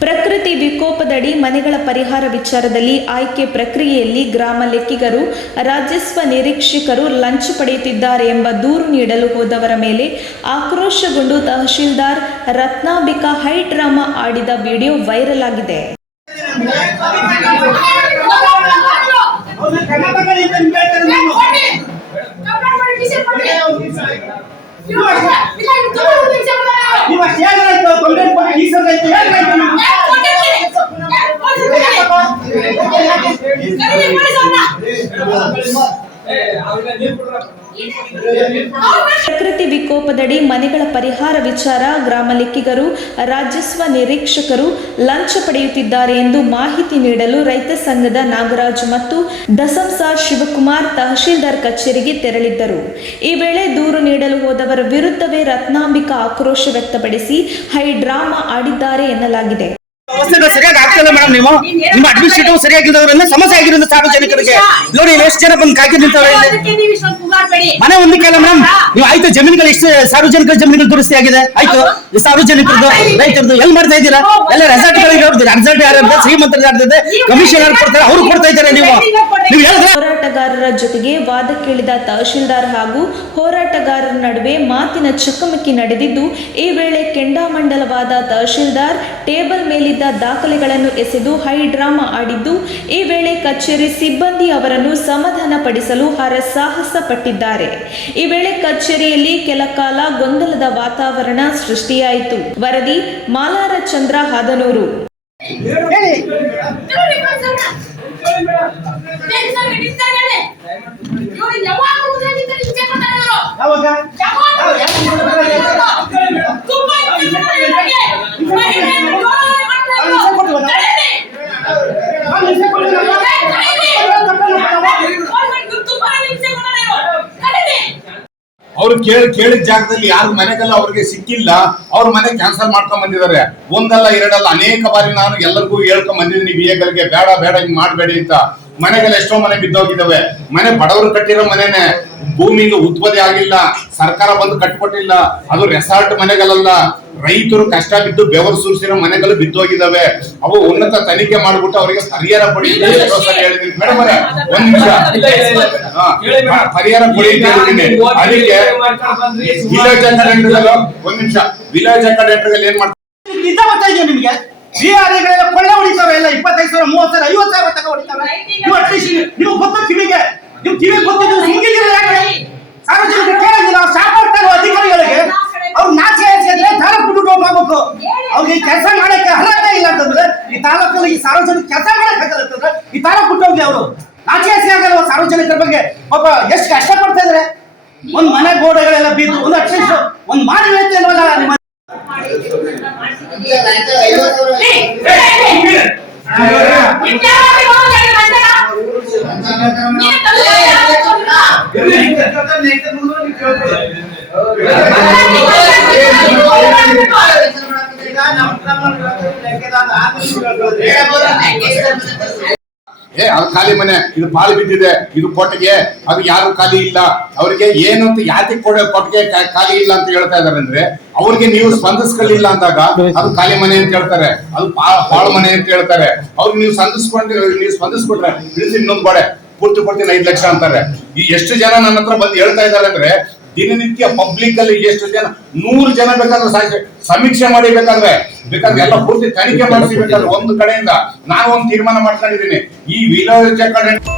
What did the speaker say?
ಪ್ರಕೃತಿ ವಿಕೋಪದಡಿ ಮನೆಗಳ ಪರಿಹಾರ ವಿಚಾರದಲ್ಲಿ ಆಯ್ಕೆ ಪ್ರಕ್ರಿಯೆಯಲ್ಲಿ ಗ್ರಾಮ ಲೆಕ್ಕಿಗರು, ರಾಜಸ್ವ ನಿರೀಕ್ಷಕರು ಲಂಚ ಪಡೆಯುತ್ತಿದ್ದಾರೆ ಎಂಬ ದೂರು ನೀಡಲು ಹೋದವರ ಮೇಲೆ ಆಕ್ರೋಶಗೊಂಡು ತಹಶೀಲ್ದಾರ್ ರತ್ನಾಂಬಿಕಾ ಹೈ ಡ್ರಾಮಾ ಆಡಿದ ವಿಡಿಯೋ ವೈರಲ್ ಆಗಿದೆ. ಪ್ರಕೃತಿ ವಿಕೋಪದಡಿ ಮನೆಗಳ ಪರಿಹಾರ ವಿಚಾರ ಗ್ರಾಮ ಲೆಕ್ಕಿಗರು, ರಾಜಸ್ವ ನಿರೀಕ್ಷಕರು ಲಂಚ ಪಡೆಯುತ್ತಿದ್ದಾರೆ ಎಂದು ಮಾಹಿತಿ ನೀಡಲು ರೈತ ಸಂಘದ ನಾಗರಾಜ್ ಮತ್ತು ದಸಂಸಾರ್ ಶಿವಕುಮಾರ್ ತಹಶೀಲ್ದಾರ್ ಕಚೇರಿಗೆ ತೆರಳಿದ್ದರು. ಈ ವೇಳೆ ದೂರು ನೀಡಲು ಹೋದವರ ವಿರುದ್ಧವೇ ರತ್ನಾಂಬಿಕಾ ಆಕ್ರೋಶ ವ್ಯಕ್ತಪಡಿಸಿ ಹೈ ಡ್ರಾಮಾ ಆಡಿದ್ದಾರೆ ಎನ್ನಲಾಗಿದೆ. ಸರಿಯಾಗಿ ಆಗ್ತಿಲ್ಲ ಮೇಡಮ್. ನೀವು ನಿಮ್ಮ ಅಡ್ಮಿನಿಸ್ಟ್ರೇಟಿವ್ ಸರಿಯಾಗಿರೋದ್ರಿಂದ ಸಮಸ್ಯೆ ಆಗಿರೋದು ಸಾರ್ವಜನಿಕರಿಗೆ. ನೋಡಿ ಎಷ್ಟು ಜನ ಬಂದು ಕಾಕಿ ನಿಂತವ್ರೆ. ಮನೆ ಒಂದಕ್ಕೆ ಅಲ್ಲ ಮೇಡಮ್, ನೀವು ಆಯ್ತು ಜಮೀನುಗಳು ಎಷ್ಟು ಸಾರ್ವಜನಿಕರ ಜಮೀನುಗಳು ದುರಸ್ತಿ ಆಗಿದೆ, ಆಯ್ತು ಸಾರ್ವಜನಿಕರದ್ದು ರೈತರದ್ದು ಎಲ್ಲಿ ಮಾಡ್ತಾ ಇದ್ದೀರಾ? ಎಲ್ಲ ರೆಸಾರ್ಟ್ಗಳಿಗೆ ರೆಸಾರ್ಟ್ ಯಾರು ಶ್ರೀಮಂತರಿದೆ ಕಮಿಷನರ್ ಕೊಡ್ತಾರೆ, ಅವ್ರು ಕೊಡ್ತಾ ಇದ್ದಾರೆ. ನೀವು ಹೋರಾಟಗಾರರ ಜೊತೆಗೆ ವಾದಕ್ಕೆ ಇಳಿದ ತಹಶೀಲ್ದಾರ್ ಹಾಗೂ ಹೋರಾಟಗಾರರ ನಡುವೆ ಮಾತಿನ ಚಕಮಕಿ ನಡೆದಿದ್ದು, ಈ ವೇಳೆ ಕೆಂಡಾಮಂಡಲವಾದ ತಹಶೀಲ್ದಾರ್ ಟೇಬಲ್ ಮೇಲಿದ್ದ ದಾಖಲೆಗಳನ್ನು ಎಸೆದು ಹೈ ಡ್ರಾಮಾ ಆಡಿದ್ದು, ಈ ವೇಳೆ ಕಚೇರಿ ಸಿಬ್ಬಂದಿ ಅವರನ್ನು ಸಮಾಧಾನ ಪಡಿಸಲು ಹರಸಾಹಸ ಪಟ್ಟಿದ್ದಾರೆ. ಈ ವೇಳೆ ಕಚೇರಿಯಲ್ಲಿ ಕೆಲ ಕಾಲ ಗೊಂದಲದ ವಾತಾವರಣ ಸೃಷ್ಟಿಯಾಯಿತು. ವರದಿ ಮಾಲಾರ ಚಂದ್ರ ಹಾದನೂರು. ಅವ್ರು ಕೇಳಿದ ಜಾಗದಲ್ಲಿ ಯಾರು ಮನೆಗೆಲ್ಲ ಅವ್ರಿಗೆ ಸಿಕ್ಕಿಲ್ಲ, ಅವ್ರ ಮನೆ ಕ್ಯಾನ್ಸಲ್ ಮಾಡ್ಕೊಂಡ್ ಬಂದಿದ್ದಾರೆ. ಒಂದಲ್ಲ ಎರಡಲ್ಲ ಅನೇಕ ಬಾರಿ ನಾನು ಎಲ್ಲರಿಗೂ ಹೇಳ್ಕೊಂಡ್ ಬಂದಿದ್ದೀನಿ, ಬಿಎಗಳಿಗೆ ಬೇಡ ಬೇಡ ಹಿಂಗ್ ಮಾಡ್ಬೇಡಿ ಅಂತ. ಮನೆಗೆಲ್ಲ ಎಷ್ಟೋ ಮನೆ ಬಿದ್ದೋಗಿದ್ದಾವೆ. ಮನೆ ಬಡವರು ಕಟ್ಟಿರೋ ಮನೆನೆ, ಭೂಮಿಗೆ ಉತ್ಪತ್ತಿ ಆಗಿಲ್ಲ, ಸರ್ಕಾರ ಬಂದು ಕಟ್ಕೊಟ್ಟಿಲ್ಲ. ಅದು ರೆಸಾರ್ಟ್ ಮನೆಗಳಲ್ಲ, ರೈತರು ಕಷ್ಟ ಬಿದ್ದು ಬೆವರು ಸುರಿಸಿರೋ ಮನೆಗಳು ಬಿದ್ದೋಗಿದ್ದಾವೆ. ಅವು ಉನ್ನತ ತನಿಖೆ ಮಾಡ್ಬಿಟ್ಟು ಅವರಿಗೆ ಪರಿಹಾರ ಕೊಡಿ ಎಷ್ಟೋ ಸರಿ ಹೇಳಿದೀನಿ. ಮೇಡಮ್ ಅವರೇ ಒಂದ್ ನಿಮಿಷ ಪರಿಹಾರ ಕೊಡಿ ಅಂತ ಹೇಳಿದ್ದೀನಿ. ಅದಕ್ಕೆ ವಿಲೇಜ್ ಅಕಾಡೆಂಟ್ಗಳು ಒಂದ್ ನಿಮಿಷ ವಿಲೇಜ್ ಅಕಾಡೆಂಟ್ಗಳು ಏನ್ ಮಾಡ್ತಾರೆ ನಿಮ್ಗೆ ಬಿಆರ್ಎಗಳೆಲ್ಲ ಕೊಳ್ಳೆ ಹೊಡಿತಾವೆ. ಎಲ್ಲ 25,000 30,000 50,000 ತಗ ಹೊಡಿತಾವೆ. ನೀವು ಅಟ್ಲೀಸ್ಟ್ ನೀವು ಗೊತ್ತು ಕಿವಿಗೆ, ನೀವು ಕಿವಿ ಗೊತ್ತಿದ್ದು ಹಿಂಗಿದ್ರೆ ಯಾಕೆ ಸಾರ್ವಜನಿಕರು ಕೇಳಿದ್ರೆ ನಾವು ಶಾಪ ಅಧಿಕಾರಿಗಳಿಗೆ ಅವ್ರು ನಾಚೆ ಹಾಕಿದ್ರೆ ತಾಲೂಕು ಬಿಟ್ಟು ಹೋಗ್ಬೇಕು. ಅವ್ರಿಗೆ ಕೆಲಸ ಮಾಡಕ್ಕೆ ಅರ್ಹತೆ ಇಲ್ಲ ಅಂತಂದ್ರೆ ಈ ತಾಲೂಕಲ್ಲಿ ಈ ಸಾರ್ವಜನಿಕ ಕೆಲಸ ಮಾಡಕ್ ಆಗಲ್ಲ. ಈ ತಾಲೂಕು ಬಿಟ್ಟು ಹೋಗ್ಲಿ. ಅವರು ನಾಚೆ ಹಸಿ ಆಗಲ್ಲ ಸಾರ್ವಜನಿಕರ ಬಗ್ಗೆ. ಪಾಪ ಎಷ್ಟು ಕಷ್ಟ ಪಡ್ತಾ ಇದ್ರೆ. ಒಂದ್ ಮನೆ ಗೋಡೆಗಳೆಲ್ಲ ಬೀದು ಒಂದು ಅಟ್ಲೀಸ್ಟ್ ಒಂದ್ ಮಾಡಿ ಹೇಳ್ತಾ ಇಲ್ವಲ್ಲ. ಅದು ಖಾಲಿ ಮನೆ, ಇದು ಪಾಳು ಬಿದ್ದಿದೆ, ಇದು ಕೊಟ್ಟಿಗೆ, ಅದು ಯಾರು ಖಾಲಿ ಇಲ್ಲ. ಅವ್ರಿಗೆ ಏನು ಅಂತ ಯಾತಿ ಕೊಟ್ಟಿಗೆ ಖಾಲಿ ಇಲ್ಲ ಅಂತ ಹೇಳ್ತಾ ಇದಾರೆ ಅಂದ್ರೆ, ಅವ್ರಿಗೆ ನೀವು ಸ್ಪಂದಿಸ್ಕೊಳ್ಳಿಲ್ಲ ಅಂದಾಗ ಅದು ಖಾಲಿ ಮನೆ ಅಂತ ಹೇಳ್ತಾರೆ, ಅದು ಪಾಳು ಮನೆ ಅಂತ ಹೇಳ್ತಾರೆ. ಅವ್ರಿಗೆ ನೀವು ಸ್ಪಂದಿಸ್ಕೊಟ್ರೆ ತಿಳಿಸಿ ಇನ್ನೊಂದು ಗೋಡೆ ಪೂರ್ತಿ ಕೊಡ್ತೀನಿ 5 ಲಕ್ಷ ಅಂತಾರೆ. ಈ ಎಷ್ಟು ಜನ ನನ್ನ ಹತ್ರ ಬಂದು ಹೇಳ್ತಾ ಇದಾರೆ ಅಂದ್ರೆ, ದಿನನಿತ್ಯ ಪಬ್ಲಿಕ್ ಅಲ್ಲಿ ಎಷ್ಟು ಜನ 100 ಜನ ಬೇಕಾದ್ರೆ ಸಮೀಕ್ಷೆ ಮಾಡಿಬೇಕಾದ್ರೆ ಎಲ್ಲ ಪೂರ್ತಿ ತನಿಖೆ ಮಾಡಿಸಿ ಬೇಕಾದ್ರೆ ಒಂದು ಕಡೆಯಿಂದ ನಾನು ಒಂದು ತೀರ್ಮಾನ ಮಾಡ್ಕೊಂಡಿದ್ದೀನಿ. ಈ ವಿಲೇಜ್ ಅಕಾಡೆಂಟ್